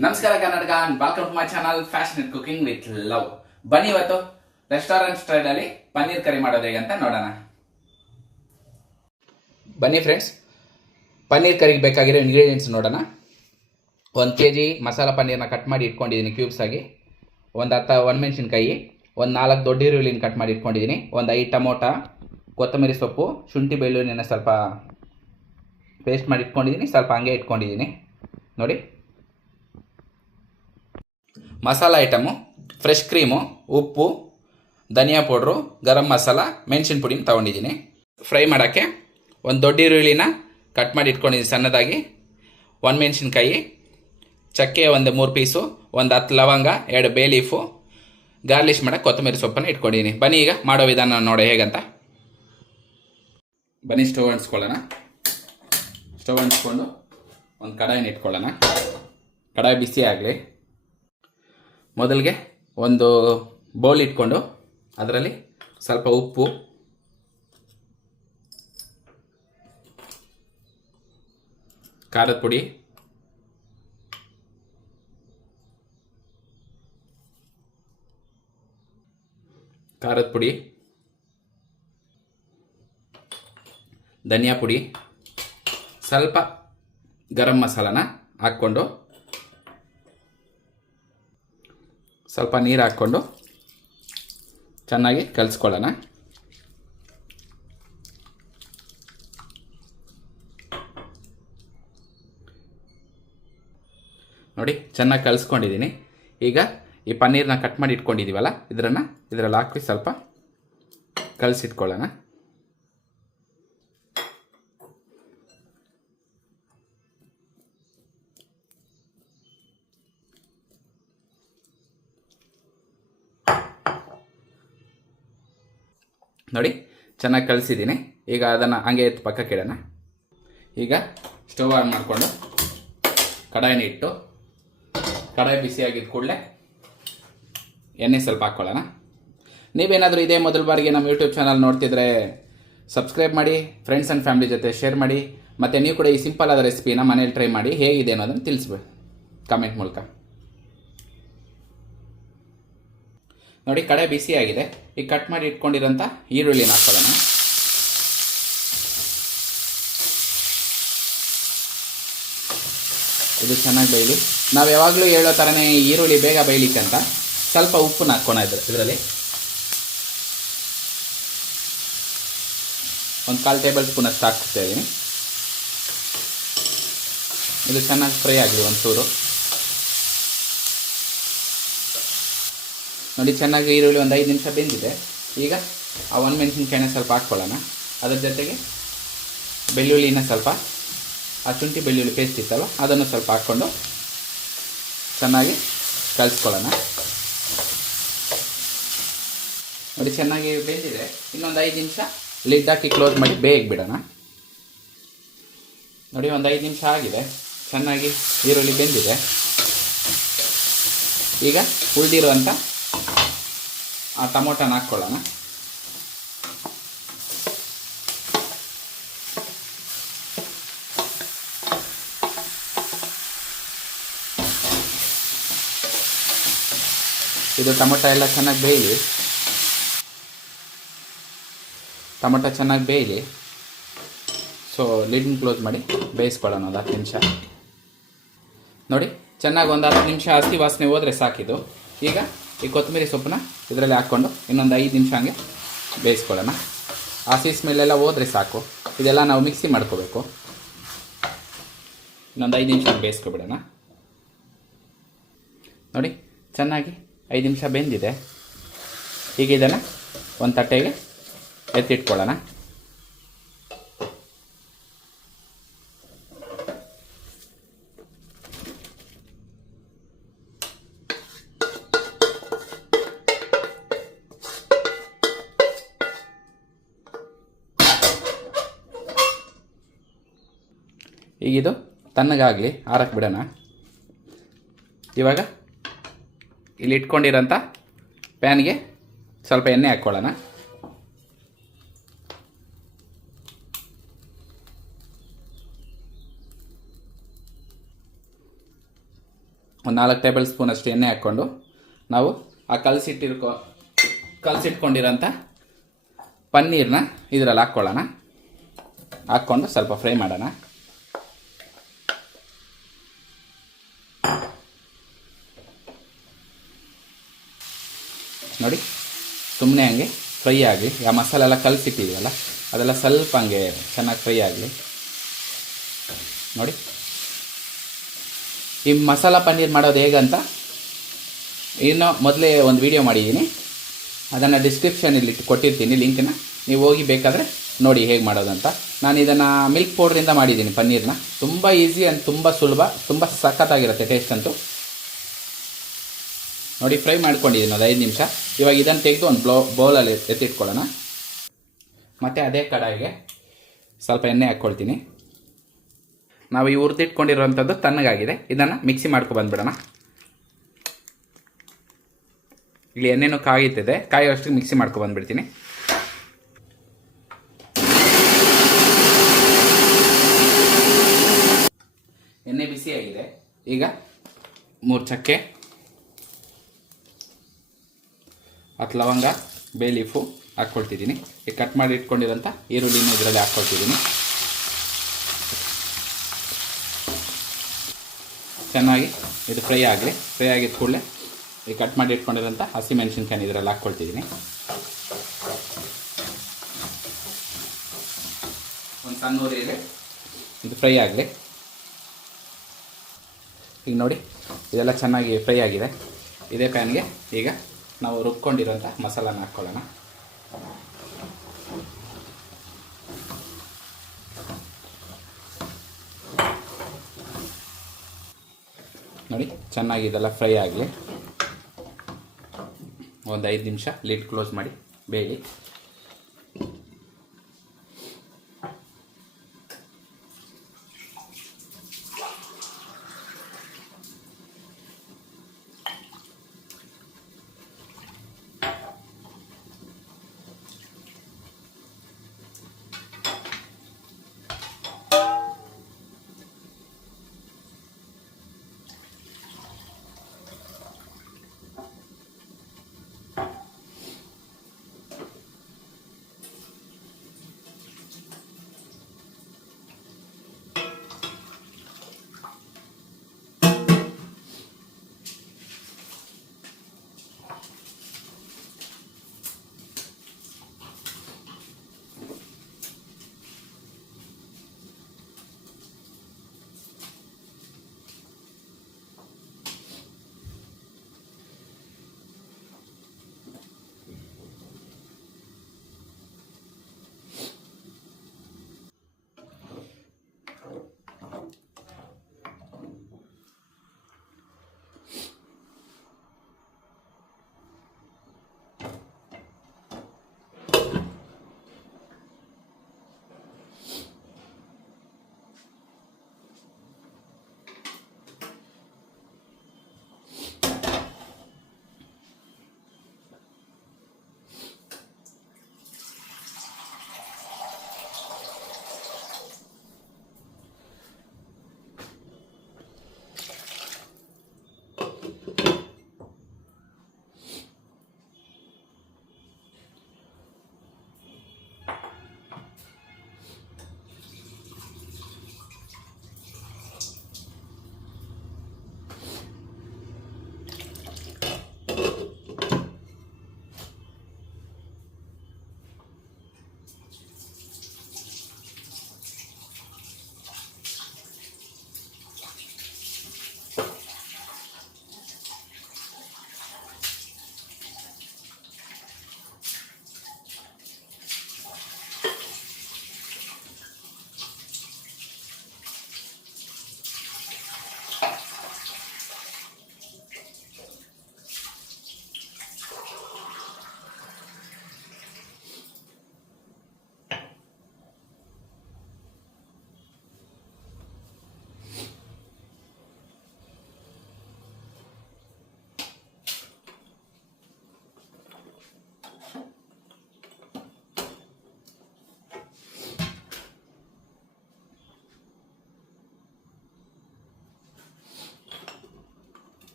ನಮಸ್ಕಾರ Karnataka welcome to my channel fashion cooking with love ಬನ್ನಿ ಇವತ್ತು ರೆಸ್ಟೋರೆಂಟ್ ಸ್ಟೈಲ್ ಅಲ್ಲಿ ಪನ್ನೀರ್ ಕರಿ ಮಾಡೋದು ಹೇಗೆ ಅಂತ ನೋಡೋಣ. ಬನ್ನಿ ಫ್ರೆಂಡ್ಸ್ ಪನ್ನೀರ್ ಕರಿಗೆ ಬೇಕಾಗಿರೋ ಇಂಗ್ರೀಡಿಯೆಂಟ್ಸ್ ನೋಡೋಣ. ಒಂದು ಕೆ ಜಿ ಮಸಾಲ ಪನ್ನೀರ್ನ ಕಟ್ ಮಾಡಿ ಇಟ್ಕೊಂಡಿದ್ದೀನಿ ಕ್ಯೂಬ್ಸ್ ಆಗಿ. ಒಂದು ಹತ್ತ ಒಣಮೆಣಸಿನ್ಕಾಯಿ, ಒಂದು ನಾಲ್ಕು ದೊಡ್ಡ ಈರುಳ್ಳಿನ ಕಟ್ ಮಾಡಿ ಇಟ್ಕೊಂಡಿದ್ದೀನಿ. ಒಂದು ಐದು ಟೊಮೊಟೊ, ಕೊತ್ತಂಬರಿ ಸೊಪ್ಪು, ಶುಂಠಿ ಬೆಳ್ಳುಳ್ಳಿನ ಸ್ವಲ್ಪ ಪೇಸ್ಟ್ ಮಾಡಿ ಇಟ್ಕೊಂಡಿದ್ದೀನಿ. ಸ್ವಲ್ಪ ಹಂಗೆ ಇಟ್ಕೊಂಡಿದ್ದೀನಿ. ನೋಡಿ. ಮಸಾಲ ಐಟಮು ಫ್ರೆಶ್ ಕ್ರೀಮು ಉಪ್ಪು, ಧನಿಯಾ ಪೌಡ್ರು, ಗರಂ ಮಸಾಲ, ಮೆಣಸಿನ ಪುಡಿನ ತೊಗೊಂಡಿದ್ದೀನಿ. ಫ್ರೈ ಮಾಡೋಕ್ಕೆ ಒಂದು ದೊಡ್ಡ ಈರುಳ್ಳಿನ ಕಟ್ ಮಾಡಿ ಇಟ್ಕೊಂಡಿದ್ದೀನಿ ಸಣ್ಣದಾಗಿ. ಒಂದು ಮೆಣಸಿನ್ಕಾಯಿ, ಚಕ್ಕೆ ಒಂದು ಮೂರು ಪೀಸು ಒಂದು ಹತ್ತು ಲವಂಗ, ಎರಡು ಬೇ ಲೀಫು ಗಾರ್ಲಿಷ್ ಮಾಡೋಕ್ಕೆ ಕೊತ್ತಂಬರಿ ಸೊಪ್ಪನ್ನು ಇಟ್ಕೊಂಡಿದ್ದೀನಿ. ಬನ್ನಿ ಈಗ ಮಾಡೋ ವಿಧಾನ ನೋಡಿ ಹೇಗಂತ. ಬನ್ನಿ ಸ್ಟವ್ ಅಂಟಿಸ್ಕೊಳ್ಳೋಣ. ಸ್ಟವ್ ಅಂಟಿಸ್ಕೊಂಡು ಒಂದು ಕಡಾಯಿನ ಇಟ್ಕೊಳ್ಳೋಣ. ಕಡಾಯಿ ಬಿಸಿ ಆಗಲಿ. ಮೊದಲಿಗೆ ಒಂದು ಬೌಲ್ ಇಟ್ಕೊಂಡು ಅದರಲ್ಲಿ ಸ್ವಲ್ಪ ಉಪ್ಪು, ಖಾರದ ಪುಡಿ ಖಾರದ ಪುಡಿ, ಧನಿಯಾ ಪುಡಿ, ಸ್ವಲ್ಪ ಗರಂ ಮಸಾಲನ ಹಾಕ್ಕೊಂಡು ಸ್ವಲ್ಪ ನೀರು ಹಾಕ್ಕೊಂಡು ಚೆನ್ನಾಗಿ ಕಲಿಸ್ಕೊಳ್ಳೋಣ. ನೋಡಿ, ಚೆನ್ನಾಗಿ ಕಲಿಸ್ಕೊಂಡಿದ್ದೀನಿ. ಈಗ ಈ ಪನ್ನೀರನ್ನ ಕಟ್ ಮಾಡಿ ಇಟ್ಕೊಂಡಿದ್ದೀವಲ್ಲ ಇದರನ್ನು ಇದರಲ್ಲಿ ಹಾಕಿ ಸ್ವಲ್ಪ ಕಲಸಿಟ್ಕೊಳ್ಳೋಣ. ನೋಡಿ, ಚೆನ್ನಾಗಿ ಕಲಿಸಿದ್ದೀನಿ. ಈಗ ಅದನ್ನು ಹಂಗೆ ಎತ್ತು ಪಕ್ಕಕ್ಕೆ ಈಗ ಸ್ಟವ್ ಆನ್ ಮಾಡಿಕೊಂಡು ಕಡಾಯಿನ ಇಟ್ಟು, ಕಡಾಯಿ ಬಿಸಿಯಾಗಿದ್ದ ಕೂಡಲೇ ಎಣ್ಣೆ ಸ್ವಲ್ಪ ಹಾಕ್ಕೊಳ್ಳೋಣ ನೀವೇನಾದರೂ ಇದೇ ಮೊದಲ ಬಾರಿಗೆ ನಮ್ಮ ಯೂಟ್ಯೂಬ್ ಚಾನಲ್ ನೋಡ್ತಿದ್ರೆ ಸಬ್ಸ್ಕ್ರೈಬ್ ಮಾಡಿ ಫ್ರೆಂಡ್ಸ್ ಆ್ಯಂಡ್ ಫ್ಯಾಮಿಲಿ ಜೊತೆ ಶೇರ್ ಮಾಡಿ, ಮತ್ತು ನೀವು ಕೂಡ ಈ ಸಿಂಪಲ್ ಆದ ರೆಸಿಪಿನ ಮನೇಲಿ ಟ್ರೈ ಮಾಡಿ, ಹೇಗಿದೆ ಅನ್ನೋದನ್ನು ತಿಳಿಸ್ಬೇಕು ಕಮೆಂಟ್ ಮೂಲಕ. ನೋಡಿ, ಕಡೆ ಬಿಸಿ ಆಗಿದೆ. ಈಗ ಕಟ್ ಮಾಡಿ ಇಟ್ಕೊಂಡಿರೋಂಥ ಈರುಳ್ಳಿನ ಹಾಕೋದನ್ನು ಇದು ಚೆನ್ನಾಗಿ ಬೈಲಿ ನಾವು ಯಾವಾಗಲೂ ಹೇಳೋ ಥರನೇ ಈರುಳ್ಳಿ ಬೇಗ ಬೈಲಿಕ್ಕೆ ಅಂತ ಸ್ವಲ್ಪ ಉಪ್ಪನ್ನ ಹಾಕ್ಕೊಣ ಇದ್ರ ಇದರಲ್ಲಿ. ಒಂದು ಕಾಲು ಟೇಬಲ್ ಸ್ಪೂನ್ ಅಷ್ಟು ಹಾಕ್ತಾ ಇದ್ದೀನಿ ಇದು ಚೆನ್ನಾಗಿ ಫ್ರೈ ಆಗಲಿ ಒಂಚೂರು. ನೋಡಿ, ಚೆನ್ನಾಗಿ ಈರುಳ್ಳಿ ಒಂದು ಐದು ನಿಮಿಷ ಬೆಂದಿದೆ. ಈಗ ಆ ಒಂದು ಮೆಣಸಿನ್ಕಾಯಿನ ಸ್ವಲ್ಪ ಹಾಕ್ಕೊಳ್ಳೋಣ. ಅದ್ರ ಜೊತೆಗೆ ಬೆಳ್ಳುಳ್ಳಿನ ಸ್ವಲ್ಪ, ಆ ಶುಂಠಿ ಬೆಳ್ಳುಳ್ಳಿ ಪೇಸ್ಟ್ ಇತ್ತಲ್ಲ ಅದನ್ನು ಸ್ವಲ್ಪ ಹಾಕ್ಕೊಂಡು ಚೆನ್ನಾಗಿ ಕಲಿಸ್ಕೊಳ್ಳೋಣ. ನೋಡಿ, ಚೆನ್ನಾಗಿ ಬೆಂದಿದೆ. ಇನ್ನೊಂದು ಐದು ನಿಮಿಷ ಲಿಡ್ ಹಾಕಿ ಕ್ಲೋಸ್ ಮಾಡಿ ಬೇಗ ಬಿಡೋಣ. ನೋಡಿ, ಒಂದು ಐದು ನಿಮಿಷ ಆಗಿದೆ. ಚೆನ್ನಾಗಿ ಈರುಳ್ಳಿ ಬೆಂದಿದೆ. ಈಗ ಉಳಿದಿರುವಂಥ ಆ ಟೊಮೊಟೊನ ಹಾಕ್ಕೊಳ್ಳೋಣ. ಇದು ಟೊಮೊಟೊ ಎಲ್ಲ ಚೆನ್ನಾಗಿ ಬೇಯಲಿ. ಟೊಮೊಟೊ ಚೆನ್ನಾಗಿ ಬೇಯಲಿ. ಸೊ ಲಿಡ್ನ ಕ್ಲೋಸ್ ಮಾಡಿ ಬೇಯಿಸ್ಕೊಳ್ಳೋಣ ಒಂದು ಹತ್ತು ನಿಮಿಷ. ನೋಡಿ, ಚೆನ್ನಾಗಿ ಒಂದು ಹತ್ತು ನಿಮಿಷ ಹಸಿ ವಾಸನೆ ಹೋದರೆ ಸಾಕಿದು ಈಗ ಈ ಕೊತ್ತಂಬರಿ ಸೊಪ್ಪನ್ನ ಇದರಲ್ಲಿ ಹಾಕ್ಕೊಂಡು ಇನ್ನೊಂದು ಐದು ನಿಮಿಷ ಹಂಗೆ ಬೇಯಿಸ್ಕೊಳ್ಳೋಣ. ಹಸಿ ಸ್ಮೆಲ್ಲೆಲ್ಲ ಹೋದರೆ ಸಾಕು. ಇದೆಲ್ಲ ನಾವು ಮಿಕ್ಸಿ ಮಾಡ್ಕೋಬೇಕು. ಇನ್ನೊಂದು ಐದು ನಿಮಿಷ ಬೇಯಿಸ್ಕೊಬಿಡೋಣ. ನೋಡಿ, ಚೆನ್ನಾಗಿ ಐದು ನಿಮಿಷ ಬೆಂದಿದೆ. ಈಗ ಇದನ್ನು ಒಂದು ತಟ್ಟೆಗೆ ಎತ್ತಿಟ್ಕೊಳ್ಳೋಣ. ಈಗ ಇದು ತಣ್ಣಗಾಗಲಿ ಆರಕ್ಕೆ ಬಿಡೋಣ. ಇವಾಗ ಇಲ್ಲಿ ಇಟ್ಕೊಂಡಿರೋಂಥ ಪ್ಯಾನ್ಗೆ ಸ್ವಲ್ಪ ಎಣ್ಣೆ ಹಾಕ್ಕೊಳ್ಳೋಣ. ಒಂದು ನಾಲ್ಕು ಟೇಬಲ್ ಸ್ಪೂನ್ ಅಷ್ಟು ಎಣ್ಣೆ ಹಾಕ್ಕೊಂಡು ನಾವು ಆ ಕಲಸಿಟ್ಟಿರ್ಕೊ, ಕಲಸಿಟ್ಕೊಂಡಿರೋಂಥ ಪನ್ನೀರನ್ನ ಇದರಲ್ಲಿ ಹಾಕ್ಕೊಳ್ಳೋಣ. ಹಾಕ್ಕೊಂಡು ಸ್ವಲ್ಪ ಫ್ರೈ ಮಾಡೋಣ. ನೋಡಿ. ಸುಮ್ಮನೆ ಹಂಗೆ ಫ್ರೈ ಆಗಲಿ ಆ ಮಸಾಲೆ ಎಲ್ಲ ಕಲಸಿಟ್ಟಿದೆಯಲ್ಲ ಅದೆಲ್ಲ ಸ್ವಲ್ಪ ಹಂಗೆ ಚೆನ್ನಾಗಿ ಫ್ರೈ ಆಗಲಿ. ನೋಡಿ. ಈ ಮಸಾಲ ಪನ್ನೀರ್ ಮಾಡೋದು ಹೇಗಂತ ಇನ್ನು ಮೊದಲೇ ಒಂದು ವಿಡಿಯೋ ಮಾಡಿದ್ದೀನಿ ಅದನ್ನು ಡಿಸ್ಕ್ರಿಪ್ಷನಲ್ಲಿ ಕೊಟ್ಟಿರ್ತೀನಿ ಲಿಂಕ್ನ ನೀವು ಹೋಗಿ ಬೇಕಾದರೆ ನೋಡಿ ಹೇಗೆ ಮಾಡೋದಂತ. ನಾನು ಇದನ್ನು ಮಿಲ್ಕ್ ಪೌಡ್ರಿಂದ ಮಾಡಿದ್ದೀನಿ ಪನ್ನೀರ್ನ. ತುಂಬ ಈಸಿ ಆ್ಯಂಡ್ ತುಂಬ ಸುಲಭ, ತುಂಬ ಸಖತ್ತಾಗಿರುತ್ತೆ ಟೇಸ್ಟ್ ಅಂತೂ. ನೋಡಿ, ಫ್ರೈ ಮಾಡ್ಕೊಂಡಿದ್ದೀನಿ ಒಂದು ಐದು ನಿಮಿಷ. ಇವಾಗ ಇದನ್ನು ತೆಗೆದು ಒಂದು ಬ್ಲೋ ಬೌಲಲ್ಲಿ ಎತ್ತಿಟ್ಕೊಳ್ಳೋಣ. ಮತ್ತು ಅದೇ ಕಡಾಯಿಗೆ ಸ್ವಲ್ಪ ಎಣ್ಣೆ ಹಾಕ್ಕೊಳ್ತೀನಿ. ನಾವು ಈ ಹುರಿದಿಟ್ಕೊಂಡಿರುವಂಥದ್ದು ತಣ್ಣಗಾಗಿದೆ. ಇದನ್ನು ಮಿಕ್ಸಿ ಮಾಡ್ಕೊ ಬಂದ್ಬಿಡೋಣ. ಇಲ್ಲಿ ಎಣ್ಣೆನೂ ಕಾಯುತ್ತಿದೆ. ಕಾಯೋಷ್ಟು ಮಿಕ್ಸಿ ಮಾಡ್ಕೊ ಬಂದ್ಬಿಡ್ತೀನಿ. ಎಣ್ಣೆ ಬಿಸಿಯಾಗಿದೆ. ಈಗ ಮೂರು ಚಕ್ಕೆ ಹತ್ತು ಲವಂಗ ಬೇ ಲೀಫು ಹಾಕ್ಕೊಳ್ತಿದ್ದೀನಿ ಈಗ ಕಟ್ ಮಾಡಿ ಇಟ್ಕೊಂಡಿರೋಂಥ ಈರುಳ್ಳಿನೂ ಇದರಲ್ಲಿ ಹಾಕ್ಕೊಳ್ತಿದ್ದೀನಿ ಚೆನ್ನಾಗಿ ಇದು ಫ್ರೈ ಆಗಲಿ. ಫ್ರೈ ಆಗಿದ ಕೂಡಲೇ ಈ ಕಟ್ ಮಾಡಿ ಇಟ್ಕೊಂಡಿರೋಂಥ ಹಸಿ ಮೆಣಸಿನ್ಕಾಯಿ ಇದರಲ್ಲಿ ಹಾಕ್ಕೊಳ್ತಿದ್ದೀನಿ ಒಂದು ಸಣ್ಣ ಇದೆ ಇದು ಫ್ರೈ ಆಗಲಿ. ಈಗ ನೋಡಿ, ಇದೆಲ್ಲ ಚೆನ್ನಾಗಿ ಫ್ರೈ ಆಗಿದೆ. ಇದೇ ಪ್ಯಾನ್ಗೆ ಈಗ ನಾವು ರುಬ್ಕೊಂಡಿರೋಂಥ ಮಸಾಲಾನ ಹಾಕ್ಕೊಳ್ಳೋಣ ನೋಡಿ, ಚೆನ್ನಾಗಿ ಇದೆಲ್ಲ ಫ್ರೈ ಆಗಲಿ ಒಂದು ಐದು ನಿಮಿಷ ಲಿಡ್ ಕ್ಲೋಸ್ ಮಾಡಿ ಬೇಳಿ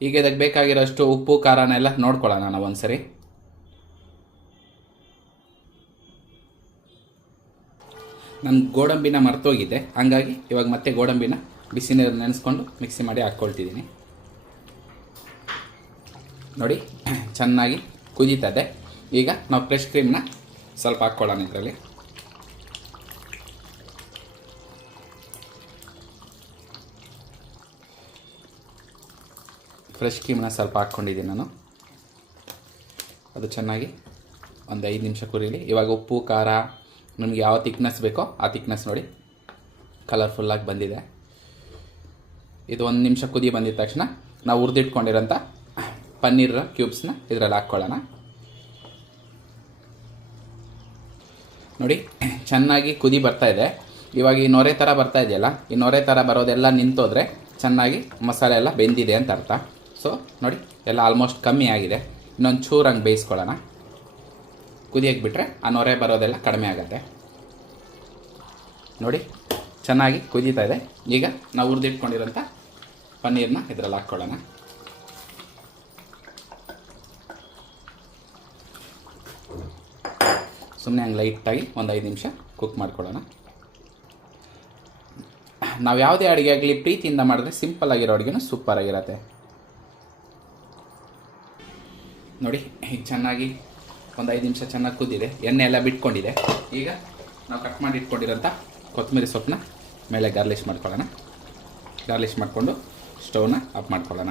ಈಗ ಇದಕ್ಕೆ ಬೇಕಾಗಿರೋಷ್ಟು ಉಪ್ಪು ಖಾರನೆಲ್ಲ ನೋಡ್ಕೊಳ್ಳೋಣ ನಾವು ಒಂದ್ಸರಿ. ನನ್ನ ಗೋಡಂಬಿನ ಮರ್ತೋಗಿದೆ. ಹಂಗಾಗಿ ಇವಾಗ ಮತ್ತೆ ಗೋಡಂಬಿನ ಬಿಸಿ ನೀರು ನೆನೆಸ್ಕೊಂಡು ಮಿಕ್ಸಿ ಮಾಡಿ ಹಾಕ್ಕೊಳ್ತಿದ್ದೀನಿ. ನೋಡಿ, ಚೆನ್ನಾಗಿ ಕುದೀತದೆ. ಈಗ ನಾವು ಫ್ರೆಶ್ ಕ್ರೀಮ್ನ ಸ್ವಲ್ಪ ಹಾಕ್ಕೊಳ್ಳೋಣ ಇದರಲ್ಲಿ. ಫ್ರೆಶ್ ಕೀಮನ ಸ್ವಲ್ಪ ಹಾಕ್ಕೊಂಡಿದ್ದೀನಿ ನಾನು. ಅದು ಚೆನ್ನಾಗಿ ಒಂದು ಐದು ನಿಮಿಷ ಕುರೀಲಿ ಇವಾಗ ಉಪ್ಪು, ಖಾರ, ನಿಮಗೆ ಯಾವ ತಿಕ್ನೆಸ್ ಬೇಕೋ ಆ ತಿಕ್ನೆಸ್ ನೋಡಿ ಕಲರ್ಫುಲ್ಲಾಗಿ ಬಂದಿದೆ. ಇದು ಒಂದು ನಿಮಿಷ ಕುದಿ ಬಂದಿದ ತಕ್ಷಣ ನಾವು ಹುರಿದಿಟ್ಕೊಂಡಿರೋಂಥ ಪನ್ನೀರ್ ಕ್ಯೂಬ್ಸ್ನ ಇದರಲ್ಲಿ ಹಾಕ್ಕೊಳ್ಳೋಣ ನೋಡಿ, ಚೆನ್ನಾಗಿ ಕುದಿ ಬರ್ತಾ ಇದೆ. ಇವಾಗ ಈ ನೊರೆ ಥರ ಬರ್ತಾ ಇದೆಯಲ್ಲ, ಈ ನೊರೆ ಥರ ಬರೋದೆಲ್ಲ ನಿಂತೋದ್ರೆ ಚೆನ್ನಾಗಿ ಮಸಾಲೆ ಎಲ್ಲ ಬೆಂದಿದೆ ಅಂತ ಅರ್ಥ. ಸೊ ನೋಡಿ, ಎಲ್ಲ ಆಲ್ಮೋಸ್ಟ್ ಕಮ್ಮಿ ಆಗಿದೆ. ಇನ್ನೊಂದು ಚೂರು ಹಂಗೆ ಬೇಯಿಸ್ಕೊಳ್ಳೋಣ. ಕುದಿಯಕ್ಕೆ ಬಿಟ್ಟರೆ ಆ ನೊರೆ ಬರೋದೆಲ್ಲ ಕಡಿಮೆ ಆಗುತ್ತೆ. ನೋಡಿ, ಚೆನ್ನಾಗಿ ಕುದೀತಾ ಇದೆ. ಈಗ ನಾವು ಹುರಿದಿಟ್ಕೊಂಡಿರೋಂಥ ಪನ್ನೀರನ್ನ ಇದರಲ್ಲಿ ಹಾಕ್ಕೊಳ್ಳೋಣ. ಸುಮ್ಮನೆ ಹಂಗೆ ಲೈಟಾಗಿ ಒಂದು ಐದು ನಿಮಿಷ ಕುಕ್ ಮಾಡ್ಕೊಳ್ಳೋಣ. ನಾವು ಯಾವುದೇ ಅಡುಗೆ ಆಗಲಿ, ಪ್ರೀತಿಯಿಂದ ಮಾಡಿದ್ರೆ ಸಿಂಪಲ್ ಆಗಿರೋ ಅಡುಗೆನೂ ಸೂಪರ್ ನೋಡಿ ಈಗ ಚೆನ್ನಾಗಿ ಒಂದು ಐದು ನಿಮಿಷ ಚೆನ್ನಾಗಿ ಕುದ್ದಿದೆ. ಎಣ್ಣೆ ಎಲ್ಲ ಬಿಟ್ಕೊಂಡಿದೆ. ಈಗ ನಾವು ಕಟ್ ಮಾಡಿ ಇಟ್ಕೊಂಡಿರೋಂಥ ಕೊತ್ತಂಬರಿ ಸೊಪ್ಪನ್ನ ಮೇಲೆ ಗಾರ್ಲಿಷ್ ಮಾಡ್ಕೊಳ್ಳೋಣ. ಗಾರ್ಲಿಶ್ ಮಾಡಿಕೊಂಡು ಸ್ಟವ್ನ ಆಫ್ ಮಾಡ್ಕೊಳ್ಳೋಣ.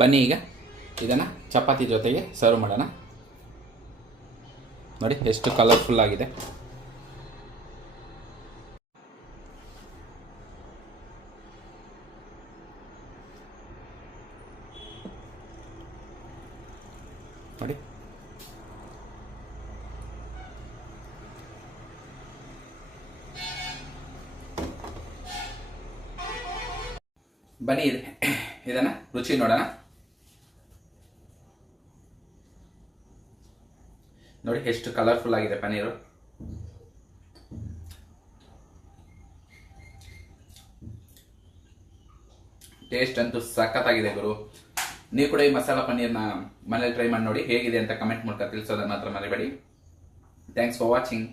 ಬನ್ನಿ ಈಗ. ಇದನ್ನು ಚಪಾತಿ ಜೊತೆಗೆ ಸರ್ವ್ ಮಾಡೋಣ. ನೋಡಿ, ಎಷ್ಟು ಕಲರ್ಫುಲ್ ಆಗಿದೆ. ನೋಡಿ. ಬನ್ನಿ, ಇದನ್ನು ರುಚಿ ನೋಡೋಣ. ನೋಡಿ ಎಷ್ಟು ಕಲರ್ಫುಲ್ ಆಗಿದೆ ಪನ್ನೀರು. ಟೇಸ್ಟ್ ಅಂತೂ ಸಖತ್ತಾಗಿದೆ ಗುರು. ನೀವು ಕೂಡ ಈ ಮಸಾಲ ಪನ್ನೀರ್ನ ಮನೇಲಿ ಟ್ರೈ ಮಾಡಿ ನೋಡಿ ಹೇಗಿದೆ ಅಂತ ಕಮೆಂಟ್ ಮೂಲಕ ತಿಳಿಸೋದನ್ನ ಮಾತ್ರ ಮರಿಬೇಡಿ. Thanks for watching